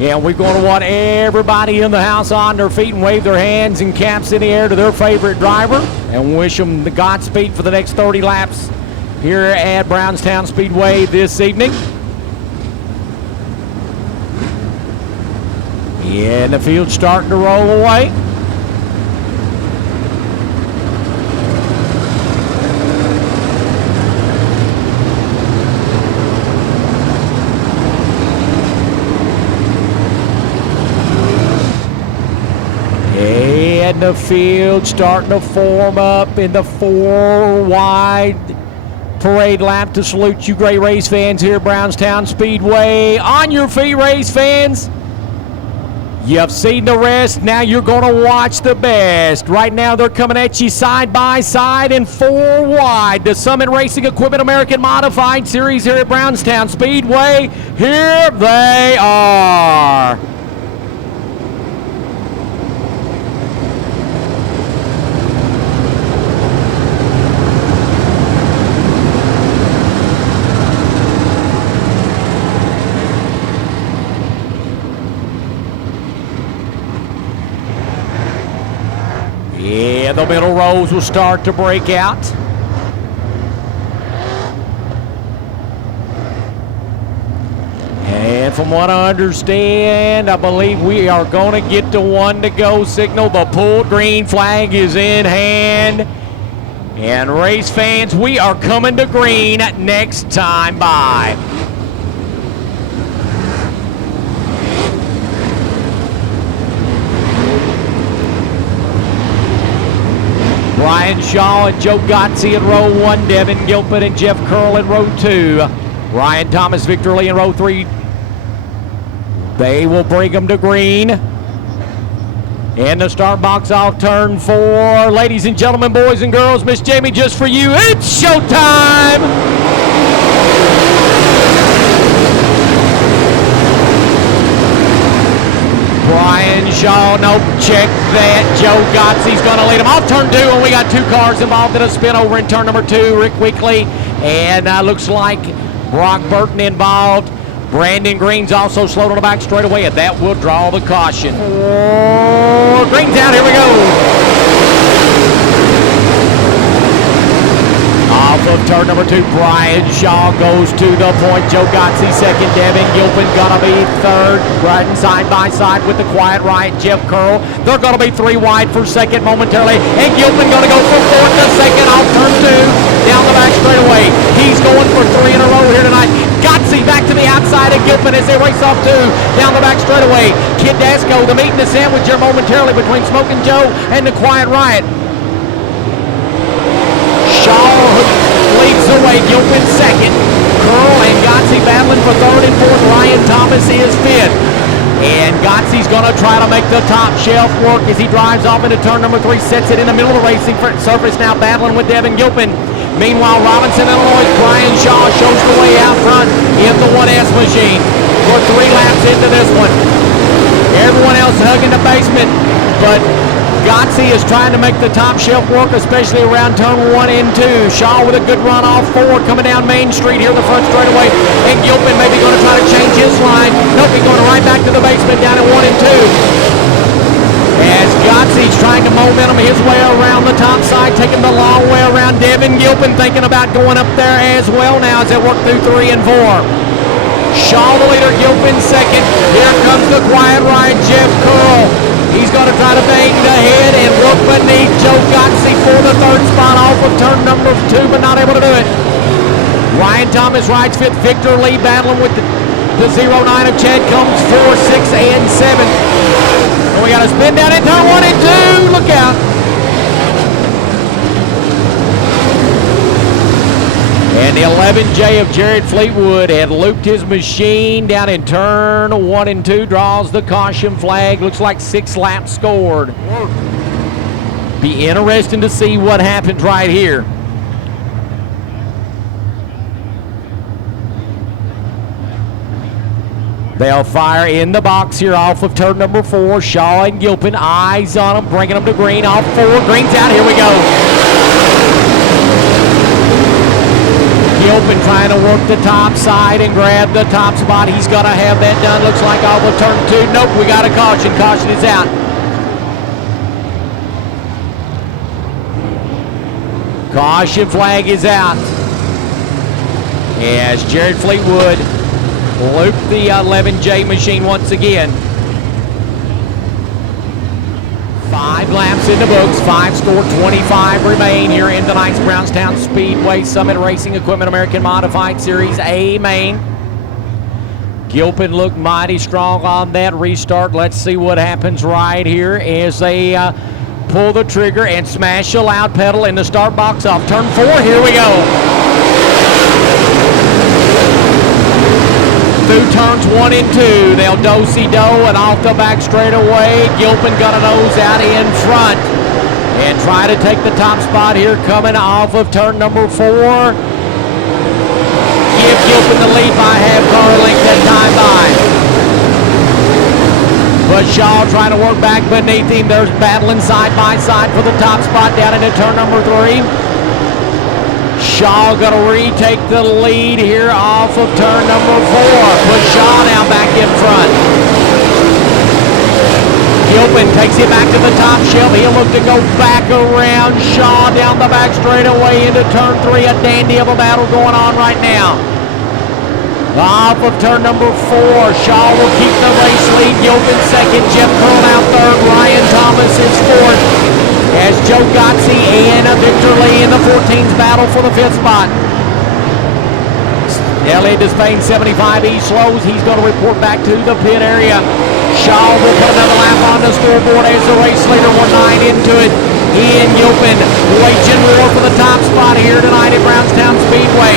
And we're going to want everybody in the house on their feet and wave their hands and caps in the air to their favorite driver and wish them the Godspeed for the next 30 laps here at Brownstown Speedway this evening. And the field's starting to roll away. And the field starting to form up in the 4 wide parade lap to salute you great race fans here at Brownstown Speedway. On your feet, race fans. You've seen the rest. Now you're going to watch the best. Right now they're coming at you side by side in 4 wide. The Summit Racing Equipment American Modified Series here at Brownstown Speedway. Here they are. Yeah, the middle rows will start to break out. And from what I understand, I believe we are going to get the 1 to go signal. The pulled green flag is in hand. And race fans, we are coming to green next time by. Brian Shaw and Joe Gotze in row 1, Devin Gilpin and Jeff Curl in row 2, Ryan Thomas, Victor Lee in row 3. They will bring them to green. And the start box off turn 4. Ladies and gentlemen, boys and girls, Miss Jamie, just for you, it's showtime! Brian Shaw, nope, check that. Joe Gotze's going to lead him off turn 2, and we got 2 cars involved in a spin over in turn number 2. Rick Weekley, and looks like Brock Burton involved. Brandon Green's also slowed on the back straightaway, and that will draw the caution. Green's out, here we go. Off of turn number 2, Brian Shaw goes to the point. Joe Gotze second, Devin Gilpin gonna be third. Riding side by side with the Quiet Riot, Jeff Curl. They're gonna be 3 wide for second momentarily. And Gilpin gonna go from 4th to second off turn 2. Down the back straightaway. He's going for 3 in a row here tonight. Gotze back to the outside of Gilpin as they race off 2. Down the back straightaway. Kid Dasco, the meat and the sandwich here momentarily between Smokin' Joe and the Quiet Riot. Shaw leads the way, Gilpin second. Curl and Gotze battling for 3rd and 4th. Ryan Thomas is 5th. And Gotze's going to try to make the top shelf work as he drives off into turn number 3. Sets it in the middle of the racing surface now, battling with Devin Gilpin. Meanwhile, Robinson, Illinois, Brian Shaw shows the way out front in the 1S machine. We're 3 laps into this one. Everyone else hugging the basement, but Gotze is trying to make the top shelf work, especially around turn 1 and 2. Shaw with a good run off 4 coming down Main Street here in the front straightaway. And Gilpin maybe going to try to change his line. Nope, he's going right back to the basement down at 1 and 2. As Gotze's trying to momentum his way around the top side, taking the long way around. Devin Gilpin thinking about going up there as well now as they work through 3 and 4. Shaw the leader, Gilpin second. Here comes the Quiet Riot, Jeff Curl. He's going to try to bang the head and look beneath Joe Gotze for the 3rd spot off of turn number 2, but not able to do it. Ryan Thomas rides 5th. Victor Lee battling with the 09 of Chad comes 4, 6, and 7. And we got to spin down in turn 1 and 2. Look out. And the 11J of Jared Fleetwood had looped his machine down in turn 1 and 2, draws the caution flag. Looks like 6 laps scored. Be interesting to see what happens right here. They'll fire in the box here off of turn number 4. Shaw and Gilpin, eyes on them, bringing them to green. Off 4, green's out, here we go. Gilpin trying to work the top side and grab the top spot. He's going to have that done. Looks like off of turn 2. Nope, we got a caution. Caution is out. Caution flag is out. As Jared Fleetwood looped the 11J machine once again. 5 laps in the books, 5 score, 25 remain here in tonight's Brownstown Speedway Summit Racing Equipment American Modified Series A main. Gilpin looked mighty strong on that restart. Let's see what happens right here as they pull the trigger and smash the loud pedal in the start box off turn 4. Here we go. Through turns 1 and 2, they'll do-si-do and off the back straightaway. Gilpin got a nose out in front and try to take the top spot here coming off of turn number 4. Give Gilpin the lead by half car length that time by. But Shaw trying to work back beneath him. There's battling side by side for the top spot down into turn number 3. Shaw going to retake the lead here off of turn number 4. Put Shaw now back in front. Gilpin takes it back to the top shelf. He'll look to go back around Shaw down the back straightaway into turn 3. A dandy of a battle going on right now. Off of turn number 4, Shaw will keep the race lead. Gilpin second, Jeff Curl out third, Ryan Thomas is fourth. As Joe Gotze and Victor Lee in the 14's battle for the 5th spot. Elliott Despain 75E slows. He's going to report back to the pit area. Shaw will put another lap on the scoreboard as the race leader. We're 9 into it. Ian Gilpin waging war for the top spot here tonight at Brownstown Speedway.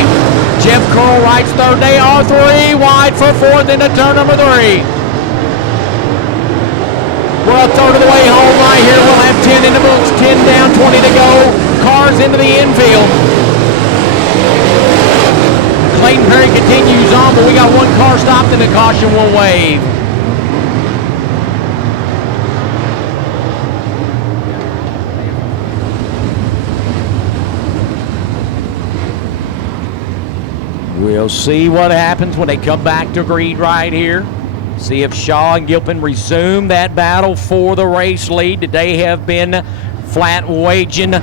Jeff Curl rides third. They are 3 wide for 4th into turn number 3. We're a third of the way home right here. We'll have 10 in the books, 10 down, 20 to go. Cars into the infield. Clayton Perry continues on, but we got one car stopped and the caution will wave. We'll see what happens when they come back to green right here. See if Shaw and Gilpin resume that battle for the race lead. Today have been flat waging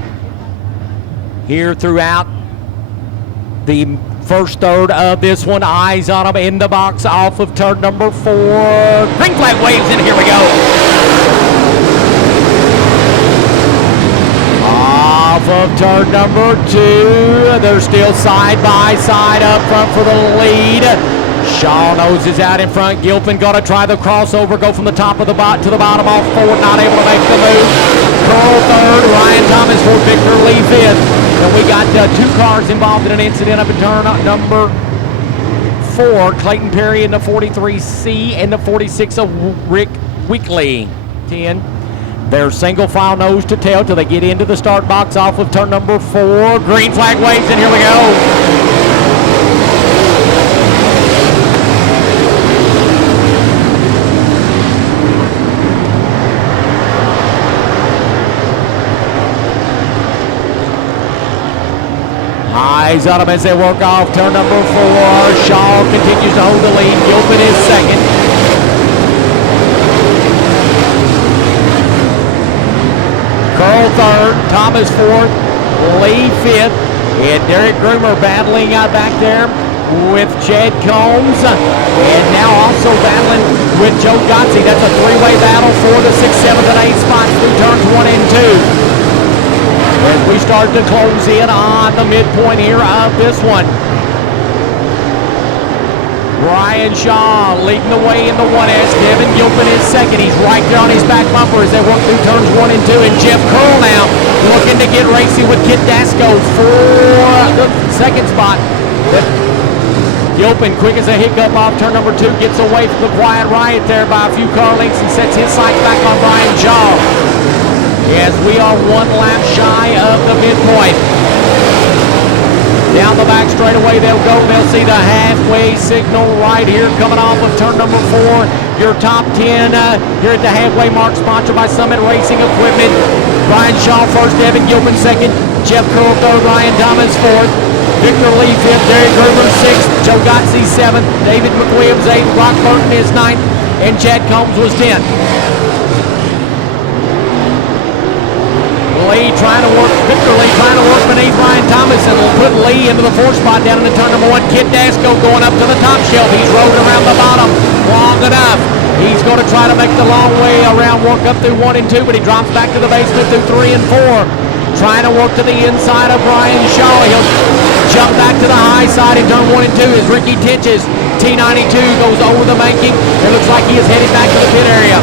here throughout the first third of this one. Eyes on them in the box off of turn number 4. Green flag waves and here we go. Off of turn number 2. They're still side by side up front for the lead. Shaw noses out in front. Gilpin going to try the crossover, go from the top of the to the bottom off forward, not able to make the move. Curl third, Ryan Thomas for Victor Lee 5th. And we got 2 cars involved in an incident up in turn number 4. Clayton Perry in the 43C and the 46 of Rick Weekley. 10. They're single file nose to tail till they get into the start box off of turn number 4. Green flag waves and here we go. Eyes on them as they work off turn number 4. Shaw continues to hold the lead. Gilpin is second. Curl third. Thomas fourth. Lee 5th. And Derek Groomer battling back there with Chad Combs. And now also battling with Joe Gotze. That's a 3-way battle for the 6th, 7th, and 8th spots through turns 1 and 2. As we start to close in on the midpoint here of this one. Brian Shaw leading the way in the 1S. Kevin Gilpin is second. He's right there on his back bumper as they work through turns 1 and 2. And Jeff Curl now looking to get racy with Kit Dasco for the 2nd spot. But Gilpin, quick as a hiccup off turn number 2, gets away from the quiet riot there by a few car lengths and sets his sights back on Brian Shaw. As we are 1 lap shy of the midpoint. Down the back straightaway they'll go. They'll see the halfway signal right here coming off of turn number 4. Your top 10 here at the halfway mark, sponsored by Summit Racing Equipment. Brian Shaw first, Evan Gilpin second, Jeff Curl third, Ryan Thomas fourth. Victor Lee 5th, Derek Gruber 6th, Joe Gotze 7th, David McWilliams 8th, Brock Burton is 9th, and Chad Combs was 10th. Victor Lee trying to work beneath Ryan Thomas, and will put Lee into the 4th spot down in the turn number 1. Kid Dasco going up to the top shelf. He's rolling around the bottom long enough. He's going to try to make the long way around, work up through 1 and 2, but he drops back to the basement through 3 and 4. Trying to work to the inside of Brian Shaw. He'll jump back to the high side in turn 1 and 2 as Ricky Titches, T92, goes over the banking. It looks like he is headed back to the pit area.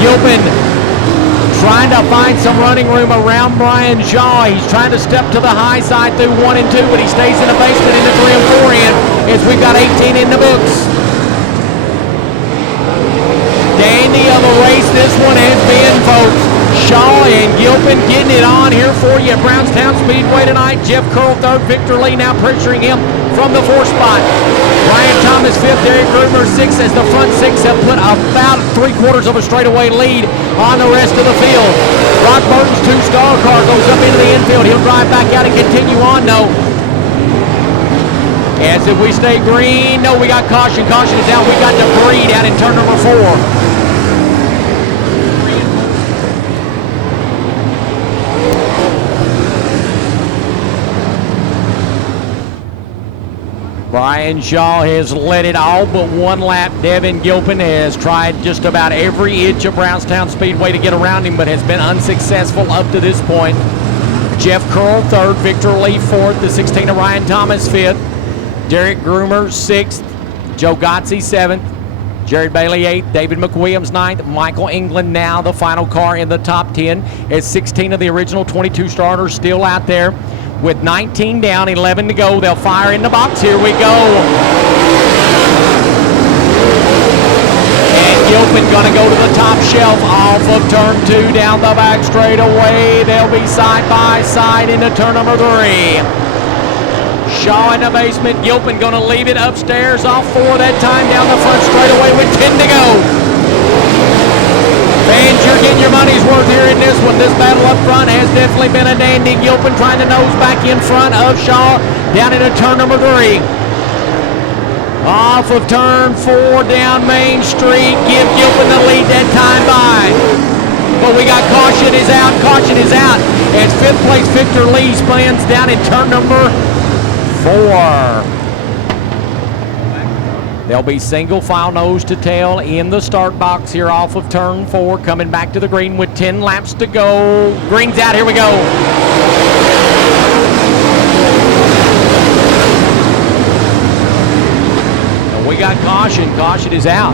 Gilpin trying to find some running room around Brian Shaw. He's trying to step to the high side through 1 and 2, but he stays in the basement into 3 and 4 in as we've got 18 in the books. Dandy of a race this one has been, folks. Shaw and Gilpin getting it on here for you at Brownstown Speedway tonight. Jeff Curl 3rd, Victor Lee now pressuring him from the 4th spot. Ryan Thomas 5th, Derek Gruber 6th as the front 6 have put about 3/4 of a straightaway lead on the rest of the field. Brock Burton's 2-star car goes up into the infield. He'll drive back out and continue on, though. As if we stay green, no, we got caution. Caution is out. We got debris down in turn number 4. Brian Shaw has led it all but 1 lap. Devin Gilpin has tried just about every inch of Brownstown Speedway to get around him, but has been unsuccessful up to this point. Jeff Curl 3rd, Victor Lee 4th, the 16 of Ryan Thomas 5th, Derek Grumer 6th, Joe Gotze 7th, Jared Bailey 8th, David McWilliams 9th, Michael England now the final car in the top 10 as 16 of the original 22 starters still out there. With 19 down, 11 to go. They'll fire in the box. Here we go. And Gilpin going to go to the top shelf off of turn 2 down the back straightaway. They'll be side by side into turn number 3. Shaw in the basement. Gilpin going to leave it upstairs off 4 that time down the front straightaway with 10 to go. Fans, you're getting your money's worth here in this one. This battle up front has definitely been a dandy. Gilpin trying to nose back in front of Shaw down into turn number 3. Off of turn 4 down Main Street. Give Gilpin the lead that time by. But we got caution is out. Caution is out as 5th place Victor Lee spans down in turn number 4. There'll be single file nose to tail in the start box here off of turn 4, coming back to the green with 10 laps to go. Green's out, here we go. And we got caution. Caution is out.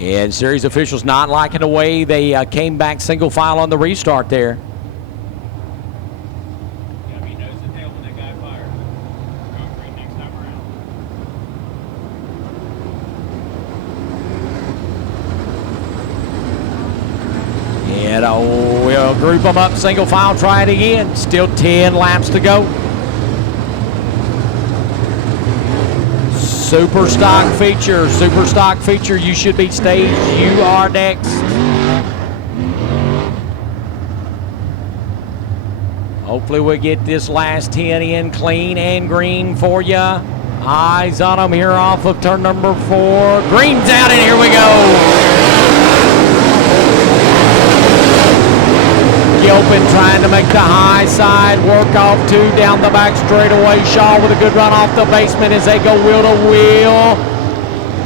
And series officials not liking the way they came back single file on the restart there. And we'll group them up single file, try it again. Still 10 laps to go. Super stock feature, you should be staged. You are next. Hopefully we'll get this last 10 in clean and green for you. Eyes on them here off of turn number 4. Green's out, and here we go. Gilpin trying to make the high side work off 2 down the back straightaway. Shaw with a good run off the basement as they go wheel to wheel.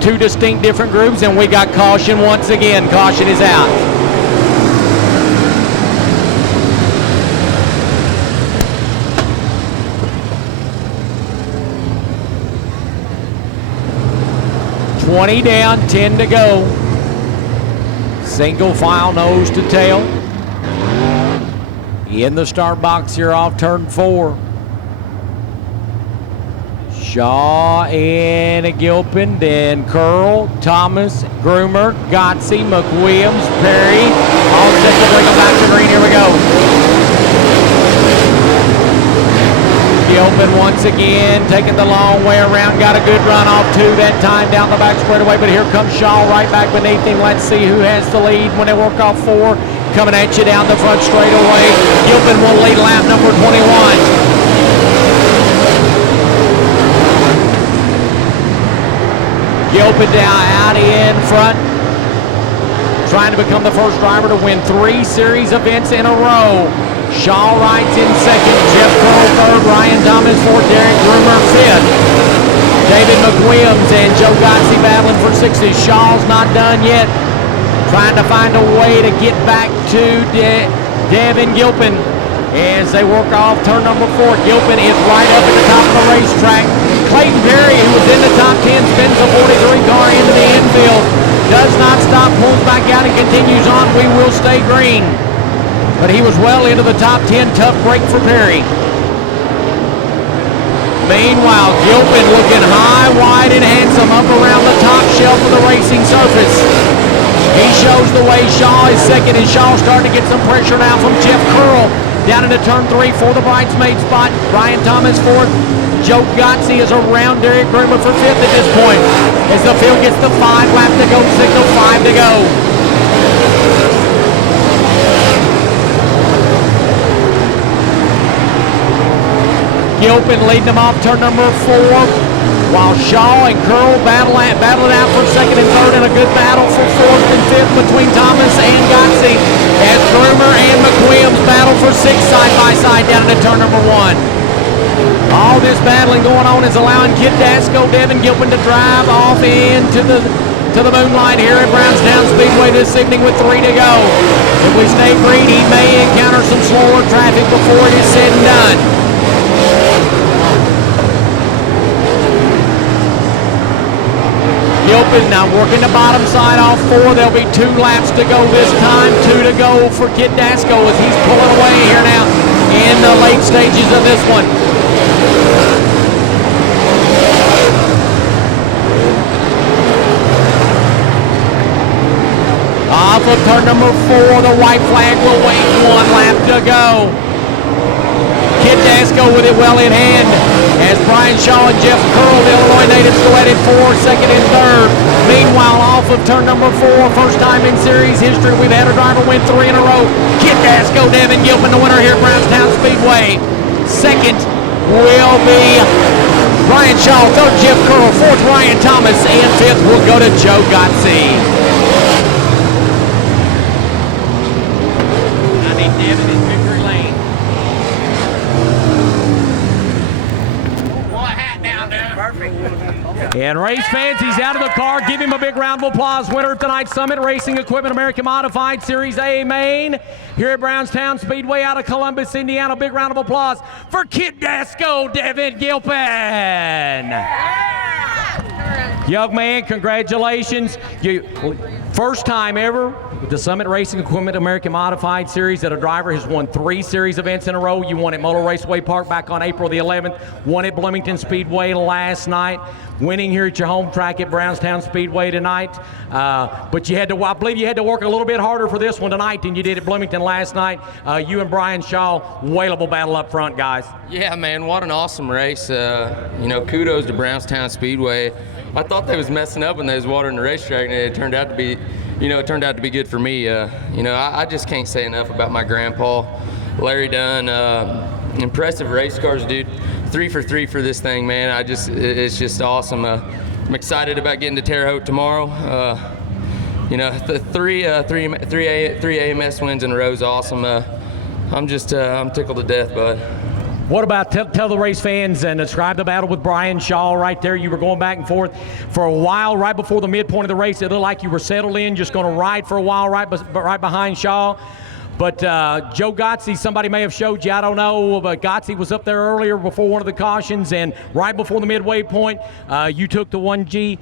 2 distinct different groups, and we got caution once again. Caution is out. $20 down, 10 to go. Single file nose to tail. In the start box here off turn 4. Shaw and Gilpin, then Curl, Thomas, Grumer, Gotze, McWilliams, Perry. All set to bring them back to green. Here we go. Gilpin once again taking the long way around. Got a good run off 2 that time down the back straightaway, but here comes Shaw right back beneath him. Let's see who has the lead when they work off 4. coming at you down the front straightaway. Gilpin will lead lap number 21. Gilpin down out in front, trying to become the first driver to win 3 series events in a row. Shaw rides in second, Jeff Curl third, Ryan Thomas fourth, Derek Groomer fifth. David McWilliams and Joe Gotze battling for 60. Shaw's not done yet, trying to find a way to get back to Devin Gilpin as they work off turn number 4. Gilpin is right up at the top of the racetrack. Clayton Perry, who was in the top 10, spins a 43 car into the infield. Does not stop, pulls back out and continues on. We will stay green. But he was well into the top 10. Tough break for Perry. Meanwhile, Gilpin looking high, wide, and handsome up around the top shelf of the racing surface. He shows the way. Shaw is second, and Shaw starting to get some pressure now from Jeff Curl. Down into turn 3 for the bridesmaid spot. Ryan Thomas fourth. Joe Gotze is around Derek Groomer for fifth at this point. As the field gets the 5 lap to go, signal 5 to go. Gilpin leading them off turn number 4, while Shaw and Curl battling out for second and third, and a good battle for fourth and fifth between Thomas and Gotze, as Groomer and McWilliams battle for sixth side by side down into turn number 1. All this battling going on is allowing Kid Dasco, Devin Gilpin to drive off into the moonlight here at Brownstown Speedway this evening with 3 to go. If we stay green, he may encounter some slower traffic before it is said and done. Gilpin now working the bottom side off 4. There'll be 2 laps to go this time. 2 to go for Kid Dasco as he's pulling away here now in the late stages of this one. Off of turn number 4, the white flag will wait. 1 lap to go. Kid Dasco with it well in hand as Brian Shaw and Jeff Curl, the Illinois natives, go at it for second and third. Meanwhile, off of turn number 4, first time in series history we've had a driver win 3 in a row. Kid Dasco, Devin Gilpin, the winner here at Brownstown Speedway. Second will be Brian Shaw, third Jeff Curl, fourth Ryan Thomas, and fifth will go to Joe Gotze. I need Devin in victory lane. And race fans, he's out of the car. Give him a big round of applause. Winner of tonight's Summit Racing Equipment American Modified Series A main here at Brownstown Speedway out of Columbus, Indiana. Big round of applause for Kid Dasco, Devin Gilpin. Young man, congratulations. First time ever with the Summit Racing Equipment American Modified Series that a driver has won 3 series events in a row. You won at Motor Raceway Park back on April the 11th, won at Bloomington Speedway last night, winning here at your home track at Brownstown Speedway tonight. But you had to, I believe you had to work a little bit harder for this one tonight than you did at Bloomington last night. You and Brian Shaw, whalable battle up front, guys. Yeah, man, what an awesome race. You know, kudos to Brownstown Speedway. I thought they was messing up when they was watering the racetrack, and it turned out to be, you know, it turned out to be good for me. You know, I just can't say enough about my grandpa, Larry Dunn. Impressive race cars, dude. 3 for 3 for this thing, man. It's just awesome. I'm excited about getting to Terre Haute tomorrow. You know, the three AMS wins in a row is awesome. I'm tickled to death, bud. What about tell the race fans and describe the battle with Brian Shaw right there. You were going back and forth for a while right before the midpoint of the race. It looked like you were settled in, just going to ride for a while right behind Shaw. But Joe Gotze, somebody may have showed you, I don't know, but Gotze was up there earlier before one of the cautions, and right before the midway point, you took the 1G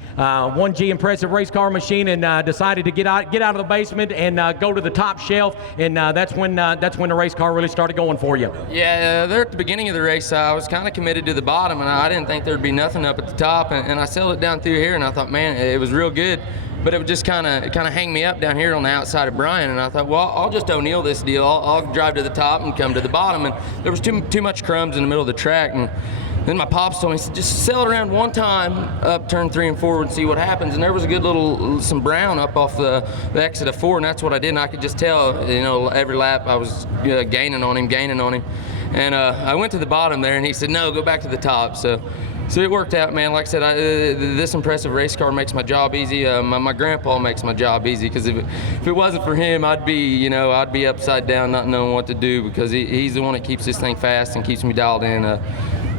impressive race car machine and decided to get out of the basement and go to the top shelf, and that's when the race car really started going for you. Yeah, there at the beginning of the race, I was kind of committed to the bottom, and I didn't think there'd be nothing up at the top, and I sailed it down through here, and I thought, man, it was real good. But it would just kind of hang me up down here on the outside of Brian, and I thought, well, I'll just O'Neill this deal. I'll drive to the top and come to the bottom, and there was too much crumbs in the middle of the track, and Then my pops told me, he said, just sail it around one time up turn 3 and forward and see what happens. And there was a good some brown up off the exit of 4, and that's what I did. And I could just tell, you know, every lap I was gaining on him. And I went to the bottom there, and he said, no, go back to the top. So it worked out, man. Like I said, this impressive race car makes my job easy. My grandpa makes my job easy, because if it wasn't for him, I'd be upside down, not knowing what to do, because he's the one that keeps this thing fast and keeps me dialed in.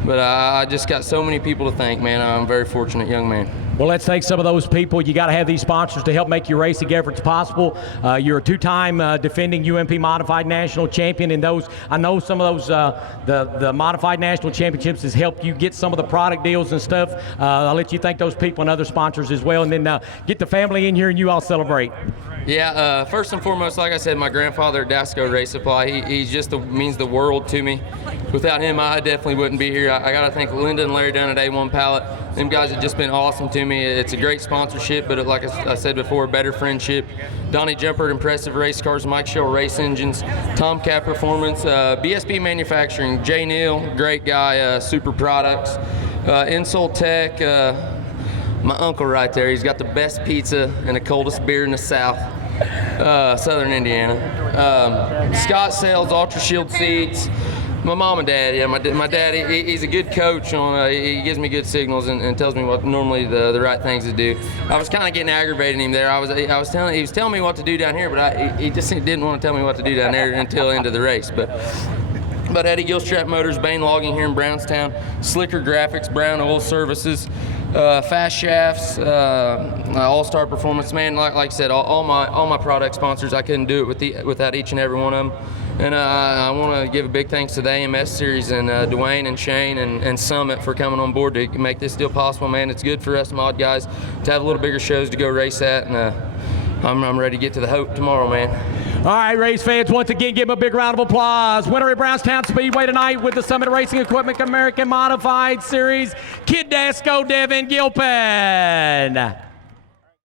But I just got so many people to thank, man. I'm a very fortunate young man. Well, let's thank some of those people. You got to have these sponsors to help make your racing efforts possible. You're a 2-time defending UMP Modified National Champion, and I know some of those the Modified National Championships has helped you get some of the product deals and stuff. I'll let you thank those people and other sponsors as well, and then get the family in here and you all celebrate. Yeah, first and foremost, like I said, my grandfather, Dasco Race Supply, he just means the world to me. Without him, I definitely wouldn't be here. I got to thank Linda and Larry down at A1 Pallet. Them guys have just been awesome to me. It's a great sponsorship, but like I said before, better friendship. Donnie Jumper, Impressive Race Cars, Mike Shell Race Engines, Tomcat Performance, BSB Manufacturing, Jay Neal, great guy, Super Products, Insole Tech, my uncle right there, he's got the best pizza and the coldest beer in the South, Southern Indiana. Scott Sales, Ultra Shield Seats. My mom and dad, yeah, my dad, he's a good coach. He gives me good signals and tells me what normally the right things to do. I was kind of getting aggravated him there. He was telling me what to do down here, but he just didn't want to tell me what to do down there until the end of the race. But Eddie Gilstrap Motors, Bain Logging here in Brownstown, Slicker Graphics, Brown Oil Services, Fast Shafts, All-Star Performance, man. Like I said, all my product sponsors, I couldn't do it without each and every one of them. And I want to give a big thanks to the AMS Series and Dwayne and Shane and Summit for coming on board to make this deal possible, man. It's good for us mod guys to have a little bigger shows to go race at, and I'm ready to get to the Hope tomorrow, man. All right, race fans, once again, give him a big round of applause. Winner at Brownstown Speedway tonight with the Summit Racing Equipment American Modified Series, Kid Dasco, Devin Gilpin.